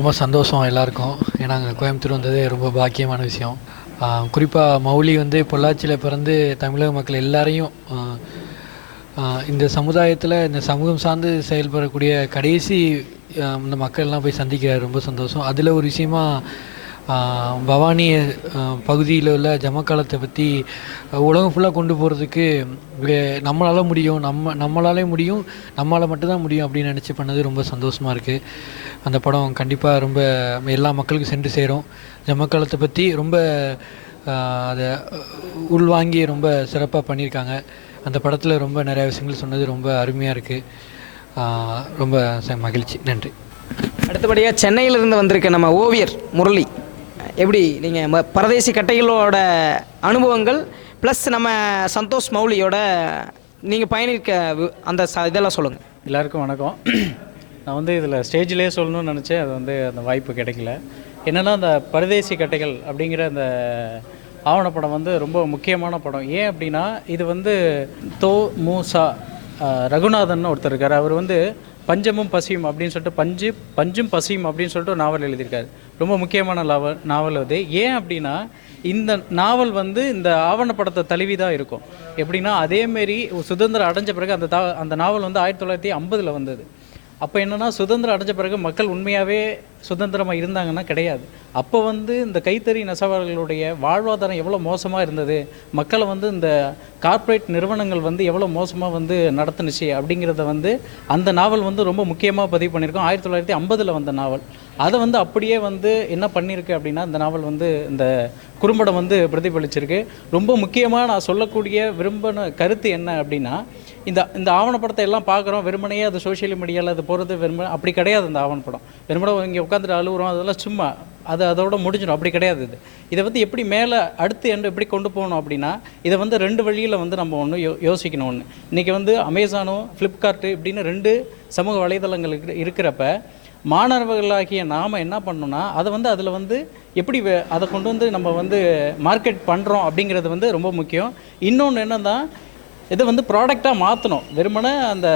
ரொம்ப சந்தோஷம் எல்லாருக்கும். ஏன்னா அங்கே கோயம்புத்தூர் வந்தது ரொம்ப பாக்கியமான விஷயம். குறிப்பாக மௌலி வந்து பொள்ளாச்சியில் பிறந்து தமிழக மக்கள் எல்லாரையும் இந்த சமுதாயத்தில் இந்த சமூகம் சார்ந்து செயல்படக்கூடிய கடைசி இந்த மக்கள்லாம் போய் சந்திக்கிறார். ரொம்ப சந்தோஷம். அதில் ஒரு விஷயமா பவானி பகுதியில் உள்ள ஜமக்காலத்தை பற்றி உலகம் ஃபுல்லாக கொண்டு போகிறதுக்கு நம்மளால் முடியும், நம்மளாலே முடியும், நம்மளால் மட்டும்தான் முடியும் அப்படின்னு நினச்சி பண்ணது ரொம்ப சந்தோஷமாக இருக்குது. அந்த படம் கண்டிப்பாக ரொம்ப எல்லா மக்களுக்கும் சென்று சேரும். ஜமக்காலத்தை பற்றி ரொம்ப அதை உள்வாங்கி ரொம்ப சிறப்பாக பண்ணியிருக்காங்க. அந்த படத்தில் ரொம்ப நிறையா விஷயங்கள் சொன்னது ரொம்ப அருமையாக இருக்குது. ரொம்ப மகிழ்ச்சி. நன்றி. அடுத்தபடியாக சென்னையிலிருந்து வந்திருக்க நம்ம ஓவியர் முரளி, எப்படி நீங்கள் பரதேசி கட்டைகளோட அனுபவங்கள் ப்ளஸ் நம்ம சந்தோஷ் மௌலியோட நீங்கள் பயணிக்க அந்த இதெல்லாம் சொல்லுங்கள். எல்லாருக்கும் வணக்கம். நான் வந்து இதில் ஸ்டேஜ்லேயே சொல்லணும்னு நினச்சேன், அது வந்து அந்த வாய்ப்பு கிடைக்கல. என்னென்னா அந்த பரதேசி கட்டைகள் அப்படிங்கிற அந்த ஆவணப்படம் வந்து ரொம்ப முக்கியமான படம். ஏன் அப்படின்னா இது வந்து மூசா ரகுநாதன் ஒருத்தர் இருக்கார். அவர் வந்து பஞ்சமும் பசியும் அப்படின்னு சொல்லிட்டு பஞ்சும் பசியும் அப்படின்னு சொல்லிட்டு ஒரு நாவல் எழுதியிருக்காரு. ரொம்ப முக்கியமான நாவல் அது. ஏன் அப்படின்னா இந்த நாவல் வந்து இந்த ஆவணப்படத்தை தழுவி தான் இருக்கும். எப்படின்னா அதேமாரி சுதந்திரம் அடைஞ்ச பிறகு அந்த நாவல் வந்து 1950 வந்தது. அப்போ என்னென்னா சுதந்திரம் அடைஞ்ச பிறகு மக்கள் உண்மையாகவே சுதந்திரமாக இருந்தாங்கன்னா கிடையாது. அப்போ வந்து இந்த கைத்தறி நெசவாளர்களுடைய வாழ்வாதாரம் எவ்வளோ மோசமாக இருந்தது, மக்களை வந்து இந்த கார்ப்பரேட் நிறுவனங்கள் வந்து எவ்வளோ மோசமாக வந்து நடத்துனுச்சு அப்படிங்கிறத வந்து அந்த நாவல் வந்து ரொம்ப முக்கியமாக பதிவு பண்ணியிருக்கோம். 1950 வந்த நாவல். அதை வந்து அப்படியே வந்து என்ன பண்ணியிருக்கு அப்படின்னா இந்த நாவல் வந்து இந்த குறும்படம் வந்து பிரதிபலிச்சிருக்கு. ரொம்ப முக்கியமாக நான் சொல்லக்கூடிய விரும்பின கருத்து என்ன அப்படின்னா இந்த ஆவணப்படத்தை எல்லாம் பார்க்குறோம், வெறுமனையே அது சோஷியல் மீடியாவில் அது போகிறது வெறுமனை அப்படி கிடையாது. இந்த ஆவணப்படம் வெறுமனை இங்கே உட்காந்துட்டு அழுகுறோம், அதெல்லாம் சும்மா அதோட முடிஞ்சிடும், அப்படி கிடையாது. இதை வந்து எப்படி மேலே அடுத்து எப்படி கொண்டு போகணும் அப்படின்னா இதை வந்து 2 வழியில் வந்து நம்ம ஒன்று யோசிக்கணும். ஒன்று, இன்றைக்கி வந்து அமேசானும் ஃப்ளிப்கார்ட்டு இப்படின்னு 2 சமூக வலைதளங்கள் இருக்கிறப்ப மாணவர்களாகிய நாம் என்ன பண்ணோன்னா அதை வந்து அதில் வந்து எப்படி அதை கொண்டு வந்து நம்ம வந்து மார்க்கெட் பண்ணுறோம் அப்படிங்கிறது வந்து ரொம்ப முக்கியம். இன்னொன்று என்னன்னா இதை வந்து ப்ராடக்டாக மாற்றணும். வெறுமனே அந்த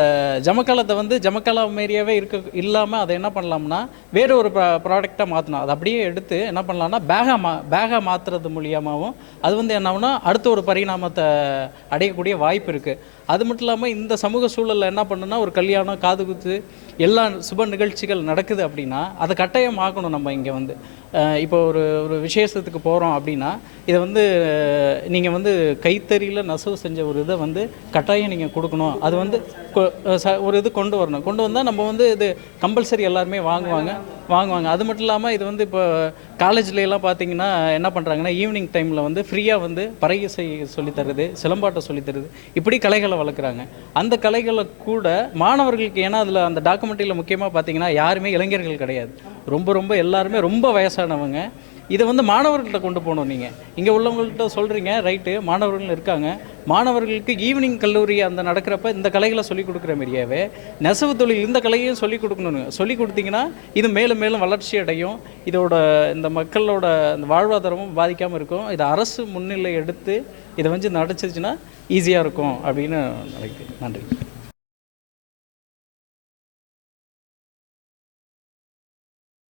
ஜமக்காலத்தை வந்து ஜமக்காலா மாரியாவே இல்லாமல் அதை என்ன பண்ணலாம்னா வேறு ஒரு ப்ராடக்டாக மாற்றணும். அதை அப்படியே எடுத்து என்ன பண்ணலாம்னா பேகாக மாற்றுறது மூலியமாகவும் அது வந்து என்னாகும்னா அடுத்த ஒரு பரிணாமத்தை அடையக்கூடிய வாய்ப்பு இருக்குது. அது மட்டும் இல்லாமல் இந்த சமூக சூழலில் என்ன பண்ணுன்னா ஒரு கல்யாணம், காது குத்து, எல்லா சுப நிகழ்ச்சிகள் நடக்குது அப்படின்னா அதை கட்டாயம் ஆக்கணும். நம்ம இங்கே வந்து இப்போ ஒரு விசேஷத்துக்கு போகிறோம் அப்படின்னா இதை வந்து நீங்கள் வந்து கைத்தறியில் நெசவு செஞ்ச ஒரு இதை வந்து கட்டாயம் நீங்கள் கொடுக்கணும். அது வந்து ஒரு இது கொண்டு வந்தால் நம்ம வந்து இது கம்பல்சரி எல்லாருமே வாங்குவாங்க. அது மட்டும் இல்லாமல் இது வந்து இப்போ காலேஜ்லாம் பார்த்தீங்கன்னா என்ன பண்ணுறாங்கன்னா ஈவினிங் டைமில் வந்து ஃப்ரீயாக வந்து பறையிசை சொல்லித்தருது, சிலம்பாட்டம் சொல்லித்தருது, இப்படி கலைகளை வளர்க்குறாங்க. அந்த கலைகளை கூட மாணவர்களுக்கு, ஏன்னா அதில் அந்த டாக்குமெண்ட்ரியில் முக்கியமாக பார்த்தீங்கன்னா யாருமே இளைஞர்கள் கிடையாது, ரொம்ப எல்லாருமே ரொம்ப வயசானவங்க. இதை வந்து மாணவர்கள்ட்ட கொண்டு போகணும். நீங்கள் இங்கே உள்ளவங்கள்ட்ட சொல்கிறீங்க, ரைட்டு, மாணவர்கள் இருக்காங்க, மாணவர்களுக்கு ஈவினிங் கல்லூரி அந்த நடக்கிறப்ப இந்த கலைகளை சொல்லிக் கொடுக்குற மாரியாவே நெசவு தொழில் இந்த கலையையும் சொல்லிக் கொடுக்கணுங்க. சொல்லிக் கொடுத்தீங்கன்னா இது மேலும் மேலும் வளர்ச்சி அடையும். இதோட இந்த மக்களோட இந்த வாழ்வாதாரமும் பாதிக்காமல் இருக்கும். இதை அரசு முன்னிலை எடுத்து இதை வந்து நடச்சிருச்சுன்னா ஈஸியாக இருக்கும் அப்படின்னு நினைக்கிறேன். நன்றி.